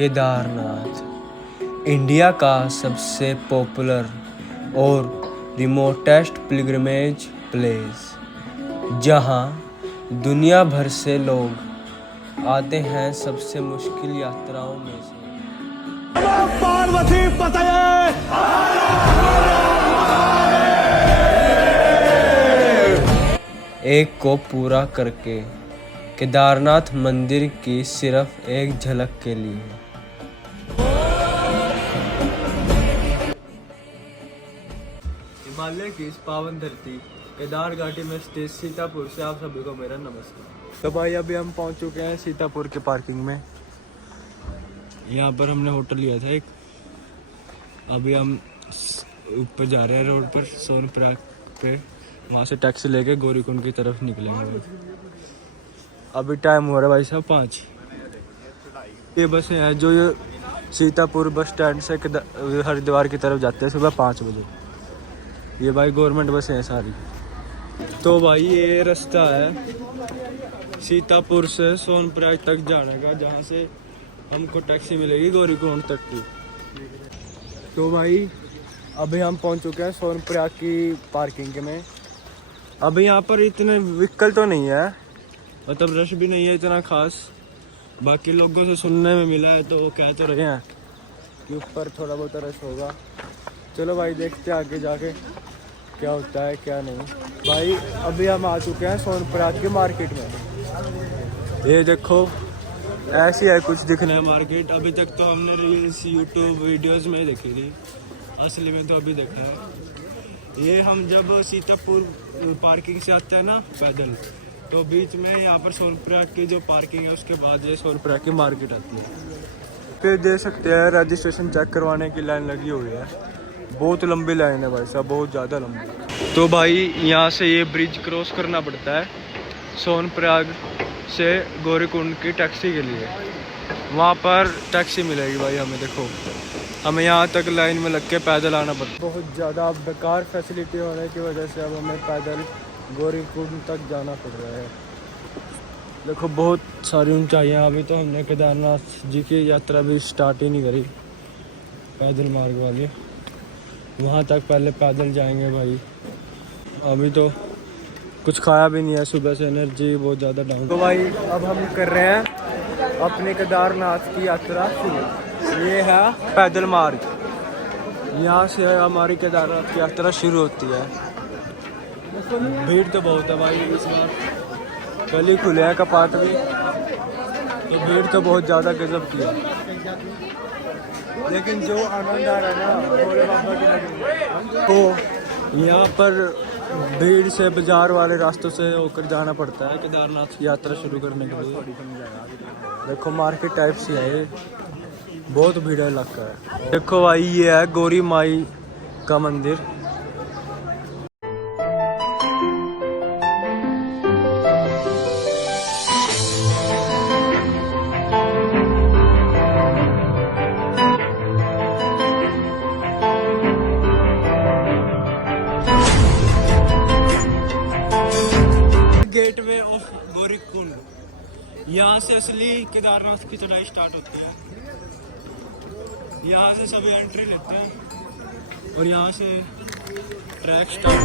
Kedarnath India का सबसे popular और रिमोटेस्ट पिलग्रिमेज प्लेस, जहां दुनिया भर से लोग आते हैं सबसे मुश्किल यात्राओं में से। पार्वती एक को पूरा करके केदारनाथ मंदिर की सिर्फ एक झलक के लिए। हिमालय की इस पावन धरती केदार घाटी में स्थित सीतापुर से आप सभी को मेरा नमस्कार। तो भाई अभी हम पहुंच चुके हैं सीतापुर के पार्किंग में। यहाँ पर हमने होटल लिया था एक। अभी हम ऊपर जा रहे हैं रोड पर सोनप्रयाग पे, वहाँ से टैक्सी लेके गौरीकुंड की तरफ निकलेंगे। अभी टाइम हो रहा है भाई साहब 5। ये बसें हैं जो ये सीतापुर बस स्टैंड से हरिद्वार की तरफ जाते हैं सुबह 5 बजे। ये भाई गवर्नमेंट बसें हैं सारी। तो भाई ये रास्ता है सीतापुर से सोनप्रयाग तक जाने का, जहाँ से हमको टैक्सी मिलेगी गौरीकुंड तक की। तो भाई अभी हम पहुँच चुके हैं सोनप्रयाग की पार्किंग में। अभी यहाँ पर इतने व्हीकल तो नहीं है, मतलब रश भी नहीं है इतना खास। बाकी लोगों से सुनने में मिला है तो वो कह तो रहे हैं कि ऊपर थोड़ा बहुत रश होगा। चलो भाई देखते हैं आगे जाके क्या होता है क्या नहीं। भाई अभी हम आ चुके हैं सोनप्रयाग की मार्केट में। ये देखो ऐसी है कुछ दिखने है मार्केट। अभी तक तो हमने रील्स यूट्यूब वीडियोस में देखी थी, असली में तो अभी देखा है। ये हम जब सीतापुर पार्किंग से आते हैं ना पैदल, तो बीच में यहाँ पर सोनप्रयाग की जो पार्किंग है उसके बाद ये सोनप्रयाग की मार्केट आती है। फिर देख सकते हैं रजिस्ट्रेशन चेक करवाने की लाइन लगी हुई है। बहुत लंबी लाइन है भाई साहब, बहुत ज़्यादा लंबी। तो भाई यहाँ से ये ब्रिज क्रॉस करना पड़ता है सोनप्रयाग से गौरीकुंड की टैक्सी के लिए। वहाँ पर टैक्सी मिलेगी भाई हमें। देखो हमें यहाँ तक लाइन में लग के पैदल आना पड़ता है। बहुत ज़्यादा बेकार फैसिलिटी होने की वजह से अब हमें पैदल गौरीकुंड तक जाना पड़ रहा है। देखो बहुत सारी ऊंचाइयाँ। अभी तो हमने केदारनाथ जी की यात्रा भी स्टार्ट ही नहीं करी पैदल मार्ग वाली। वहाँ तक पहले पैदल जाएंगे भाई। अभी तो कुछ खाया भी नहीं है, सुबह से एनर्जी बहुत ज़्यादा डाउन। तो भाई अब हम कर रहे हैं अपने केदारनाथ की यात्रा शुरू। ये है पैदल मार्ग, यहाँ से हमारी केदारनाथ की यात्रा शुरू होती है। भीड़ तो बहुत है भाई, इस बार कल ही खुले हैं कपाट भी, तो भीड़ तो बहुत ज़्यादा गजब की है। लेकिन जो आनंद आ रहा है ना भोले बाबा की नगरी। तो यहाँ पर भीड़ से बाजार वाले रास्तों से होकर जाना पड़ता है केदारनाथ की यात्रा शुरू करने के लिए। देखो मार्केट टाइप से है ये, बहुत भीड़ इलाका है। देखो भाई ये है गौरी माई का मंदिर। गेटवे ऑफ गौरीकुंड, यहाँ से असली केदारनाथ की चढ़ाई स्टार्ट होती है। यहाँ से सभी एंट्री लेते हैं और यहाँ से ट्रैक स्टार्ट।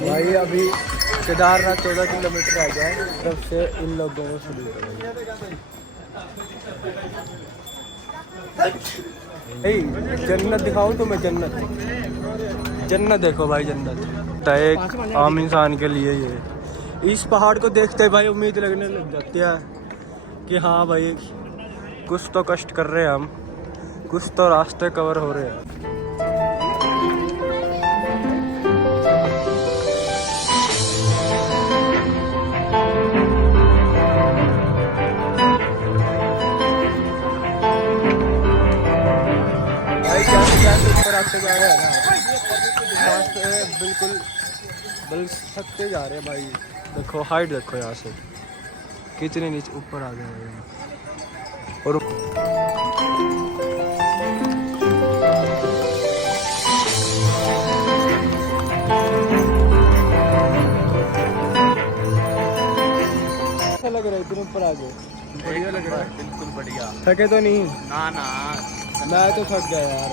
भाई अभी केदारनाथ 14 किलोमीटर आ गया है, तब से इन लोगों को शुरू करेंगे। जन्नत दिखाऊं तुम्हें? जन्नत देखो भाई, जन्नत एक आम इंसान के लिए ये। इस पहाड़ को देखते भाई उम्मीद लगने लग जाती है कि हाँ भाई कुछ तो कष्ट कर रहे हैं हम, कुछ तो रास्ते कवर हो रहे हैं। ऊपर आते जा रहे हैं ना, बिल्कुल बल थकते जा रहे हैं भाई। देखो हाइट देखो यहाँ से कितने नीचे ऊपर आ गए हैं। और में ऊपर आ गए? बढ़िया लग रहा है, बिल्कुल बढ़िया। थके तो नहीं? ना ना, मैं तो थक गया यार।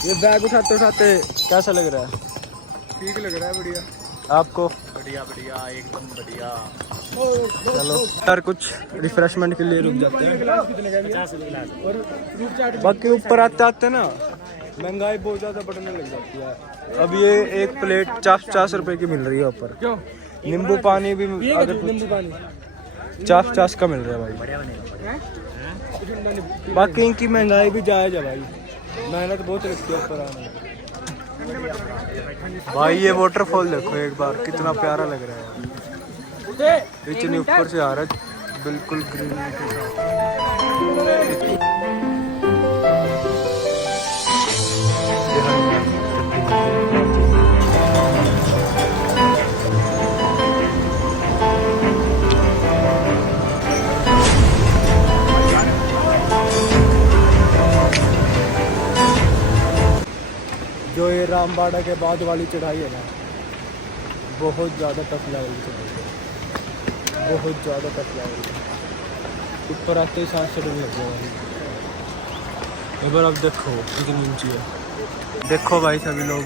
ये बैग उठाते उठाते कैसा लग रहा है? ठीक लग रहा है, बढ़िया। आपको? बढ़िया बढ़िया, एकदम बढ़िया। चलो यार कुछ रिफ्रेशमेंट के लिए रुक जाते हैं। और बाकी ऊपर आते आते ना महंगाई बहुत ज़्यादा बढ़ने लग जाती है। अब ये एक प्लेट 50 रुपए की मिल रही है ऊपर। क्यों? नींबू पानी भी अगर नींबू पानी 50 का मिल रहा है भाई। बाकी इनकी महंगाई भी जायज़ है भाई, मेहनत बहुत लगती है ऊपर आने में। भाई ये वाटरफॉल देखो एक बार, कितना प्यारा लग रहा है। इतनी ऊपर से आ रहा है, बिल्कुल ग्रीनरी के साथ। जो ये रामबाड़ा के बाद वाली चढ़ाई है ना, बहुत ज़्यादा टफ लेवल की चढ़ाई है, बहुत ज़्यादा टफ लेवल की। ऊपर आते ही सांस चढ़ने लग गया भाई। एक बार अब देखो कितनी ऊंची है। देखो भाई सभी लोग,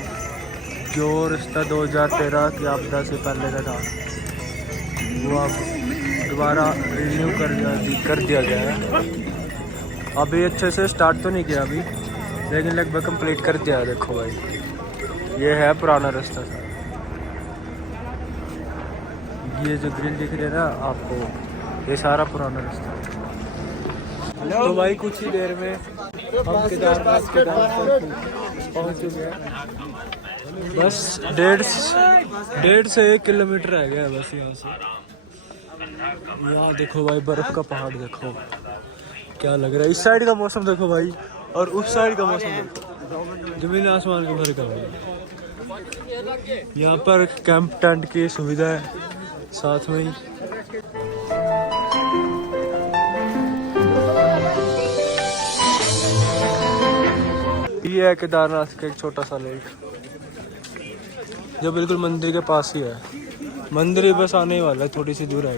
जो रास्ता 2013 की आपदा से पहले का था वो अब दोबारा रिन्यू कर दिया गया है। अभी अच्छे से स्टार्ट तो नहीं किया अभी, लेकिन लगभग कंप्लीट कर दिया है। देखो भाई ये है पुराना रास्ता था। ये जो ग्रिल दिख रही है ना आपको, ये सारा पुराना रास्ता है। तो भाई कुछ ही देर में हम केदारनाथ के धाम पर पहुँच चुके हैं। बस 1.5 से 1 किलोमीटर रह गया है बस यहाँ से। यहाँ देखो भाई बर्फ का पहाड़ देखो क्या लग रहा है। इस साइड का मौसम देखो भाई, और उस साइड का मौसम देखो, जमीन आसमान का फर्क है भाई। यहाँ पर कैंप टेंट की सुविधा है साथ में ही। ये है केदारनाथ का एक छोटा सा लेक, जो बिल्कुल मंदिर के पास ही है। मंदिर ही बस आने ही वाला है, थोड़ी सी दूर है।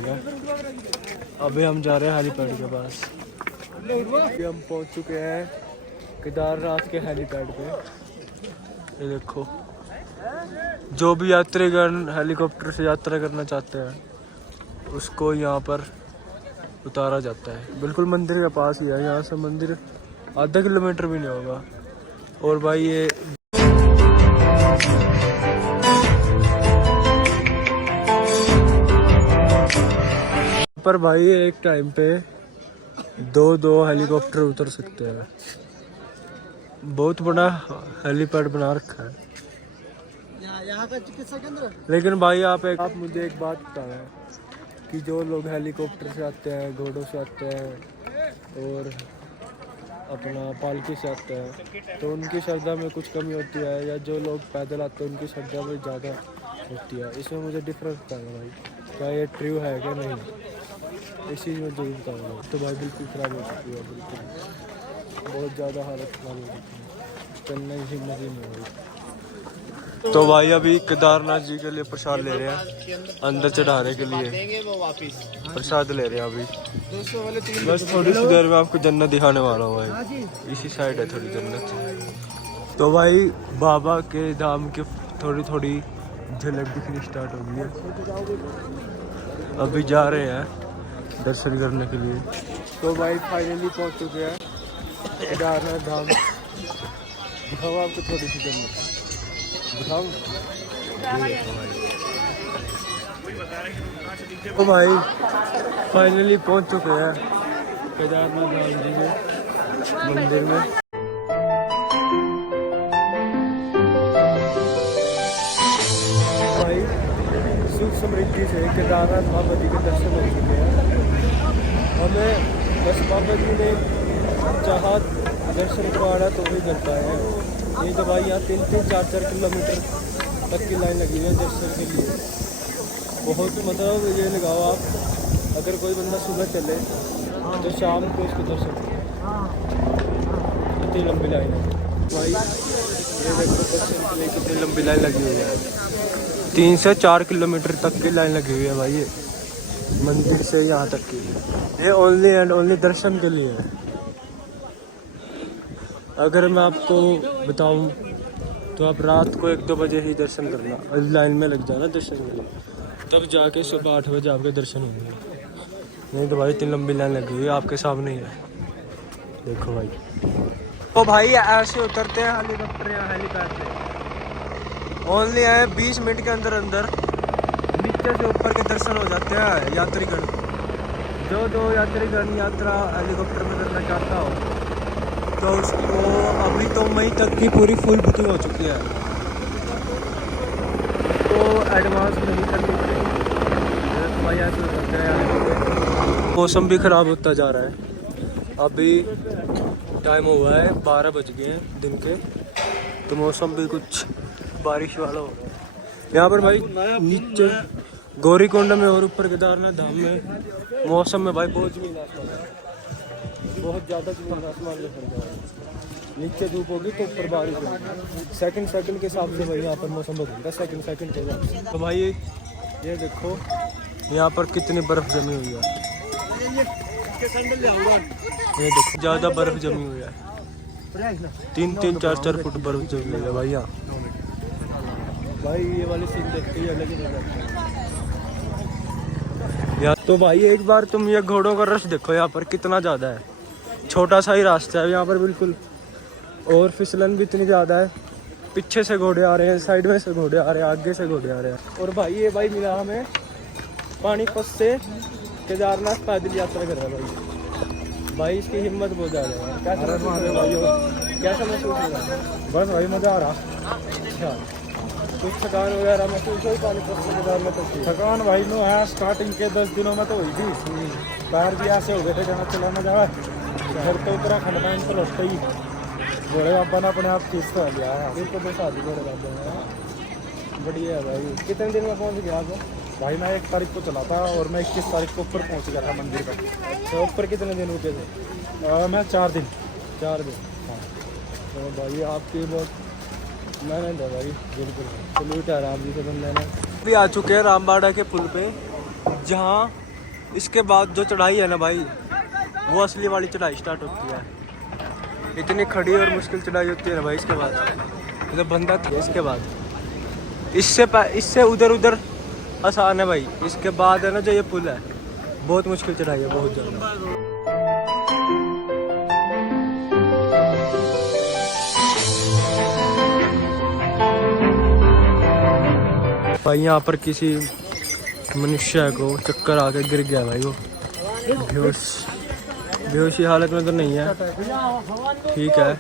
अभी हम जा रहे हैं हेलीपैड के पास। अभी हम पहुंच चुके हैं केदारनाथ के हेलीपैड पे। ये देखो, जो भी यात्रीगण हेलीकॉप्टर से यात्रा करना चाहते हैं उसको यहाँ पर उतारा जाता है। बिल्कुल मंदिर के पास ही है, यहाँ से मंदिर आधा किलोमीटर भी नहीं होगा। और भाई ये पर भाई एक टाइम पे दो हेलीकॉप्टर उतर सकते हैं। बहुत बड़ा हेलीपैड बना रखा है यहाँ का चिकित्सा केंद्र। लेकिन भाई आप मुझे एक बात बताएं कि जो लोग हेलीकॉप्टर से आते हैं, घोड़ों से आते हैं और अपना पालकी से आते हैं, तो उनकी श्रद्धा में कुछ कमी होती है, या जो लोग पैदल आते हैं उनकी श्रद्धा में ज़्यादा होती है? इसमें मुझे डिफरेंस बताना भाई, क्या ये ट्रू है क्या नहीं, इस चीज़ में जरूर बताऊँगा। तो भाई बिल्कुल ख़राब हो चुकी है, बिल्कुल बहुत ज़्यादा हालत ख़राब हो चुकी है, चलना ही हिम्मत नहीं हो रही। तो भाई अभी केदारनाथ जी के लिए प्रसाद ले रहे हैं, अंदर चढ़ाने के लिए प्रसाद ले रहे हैं अभी। बस थोड़ी सी देर में आपको जन्नत दिखाने वाला हूँ भाई, इसी साइड है थोड़ी जन्नत। तो भाई बाबा के धाम की थोड़ी थोड़ी झलक दिखनी स्टार्ट हो गई है। अभी जा रहे हैं दर्शन करने के लिए। तो भाई फाइनली पहुँच चुके हैं केदारनाथ धाम। दिखाओ आपको थोड़ी सी जन्नत, दिखाऊं? तो भाई फाइनली पहुंच चुके हैं केदारनाथ धाम जी के मंदिर में। भाई सुख समृद्धि से केदारनाथ बाबा जी के दर्शन हो चुके हैं। हमें बस बाबा जी ने चाहा दर्शन करवाना तो भी कर पाए हैं। ये तो भाई यहाँ 3-4 किलोमीटर तक की लाइन लगी हुई है दर्शन के लिए। बहुत मतलब ये लगाओ आप, अगर कोई बंदा सुबह चले तो शाम को इसको दर्शन करें, इतनी लंबी लाइन है भाई। ये देखो दर्शन के लिए कितनी लंबी लाइन लगी हुई है, 3 से 4 किलोमीटर तक की लाइन लगी हुई है भाई। ये मंदिर से यहाँ तक की। ये ओनली एंड ओनली दर्शन के लिए है। अगर मैं आपको बताऊं तो आप रात को 1-2 बजे ही दर्शन करना, लाइन में लग जाना दर्शन के लिए, तब जाके सुबह 8 बजे आपके दर्शन होंगे। नहीं तो भाई इतनी लंबी लाइन लगी हुई है, आपके सामने ही है, देखो भाई। तो भाई ऐसे उतरते हैं हेलीकॉप्टर या हेलीपैड से, ओनली है 20 मिनट के अंदर अंदर नीचे से ऊपर के दर्शन हो जाते हैं यात्रीगण। जो यात्रीगण यात्रा हेलीकॉप्टर में करना चाहता हो तो उसको अभी तो मई तक की पूरी फुल बुकिंग हो चुकी है, तो एडवांस नहीं करनी चाहिए भाई। ऐसे हो सकता है मौसम भी ख़राब होता जा रहा है। अभी टाइम हुआ है 12 बज गए हैं दिन के, तो मौसम भी कुछ बारिश वाला हो रहा है यहाँ पर भाई। नीचे गौरीकुंड में और ऊपर केदारनाथ धाम में मौसम में भाई बहुत ज़मीन आसमान है, बहुत ज़्यादा ज़मीन आसमान में फर्क है। नीचे धूप होगी तो ऊपर बारिश होगी, सेकंड के हिसाब से भाई यहाँ पर मौसम बदलता है, सेकंड के हिसाब से। तो भाई ये देखो यहाँ पर कितनी बर्फ़ जमी हुई है, ये देखो ज़्यादा बर्फ़ जमी हुई है, 3-3, 4-4 फुट बर्फ़ जमी हुई है भाई यहाँ। भाई ये वाली सीन देखते ही अलग ही मजा आता है यार। तो भाई एक बार तुम ये घोड़ों का रश देखो, यहाँ पर कितना ज़्यादा है, छोटा सा ही रास्ता है यहाँ पर बिल्कुल, और फिसलन भी इतनी ज़्यादा है। पीछे से घोड़े आ रहे हैं, साइड में से घोड़े आ रहे हैं, आगे से घोड़े आ रहे हैं। और भाई ये भाई मिला हमें पानीपत से केदारनाथ पैदल यात्रा कर रहा है भाई। इसकी हिम्मत बहुत ज़्यादा है। कैसा महसूस हो रहा है? बस भाई मज़ा आ रहा। अच्छा, कुछ थकान वगैरह महसूस हुई पानीपत से केदारनाथ तक? थकान भाई नो है, स्टार्टिंग के 10 दिनों में तो हुई थी, पैर भी ऐसे हो गए थे जहाँ चला ना जाए। फिर तो उत्तराखंड में तो लौटते ही घोड़े बाबा ने अपने आप चीज तो लिया है, फिर तो बस आदि घोड़े बाबा ने। बढ़िया है भाई। कितने दिन में पहुँच गया आप? भाई मैं 1 तारीख को चला था और मैं 21 तारीख को ऊपर पहुँच गया था मंदिर पर। तो ऊपर कितने दिन रुके थे? मैं 4 दिन। 4 दिन, हाँ। तो भाई आपकी बहुत मेहनत है भाई, बिल्कुल सलूट है राम जी से बंदे ने। अभी आ चुके हैं रामबाड़ा के पुल पे, जहाँ इसके बाद जो चढ़ाई है ना भाई, वो असली वाली चढ़ाई स्टार्ट होती है। इतनी खड़ी और मुश्किल चढ़ाई होती है ना भाई इसके बाद, तो बंदा था इसके बाद। इससे उधर आसान है भाई, इसके बाद है ना जो ये पुल है बहुत मुश्किल चढ़ाई है, बहुत ज़्यादा। भाई यहाँ पर किसी मनुष्य को चक्कर आके गिर गया भाई, वो बेहोशी हालत में तो नहीं है, ठीक है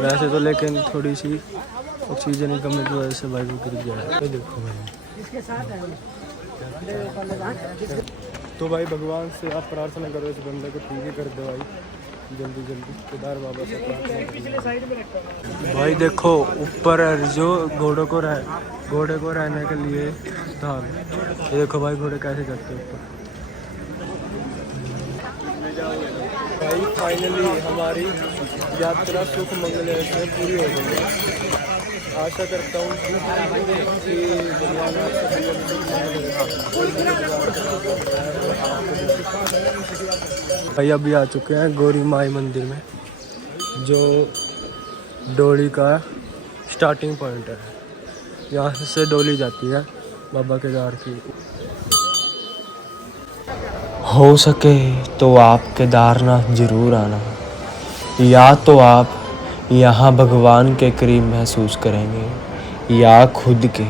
वैसे तो, लेकिन थोड़ी सी ऑक्सीजन की कमी की वजह से भाई वो गिर गया है। तो देखो भाई, तो भाई भगवान से आप प्रार्थना करो इस बंदे को ठीक ही कर दो भाई, जल्दी केदार बाबा से प्रार्थना। भाई देखो ऊपर जो घोड़े को रहने के लिए धाम, ये देखो भाई घोड़े कैसे चलते हैं ऊपर। भाई फाइनली हमारी यात्रा सुख मंगल से पूरी हो गई है। आशा करता हूँ कि भगवान भाई अभी आ चुके हैं गौरी माई मंदिर में, जो डोली का स्टार्टिंग पॉइंट है। यहाँ से डोली जाती है बाबा केदार की। हो सके तो आप केदारनाथ जरूर आना, या तो आप यहाँ भगवान के करीब महसूस करेंगे या खुद के।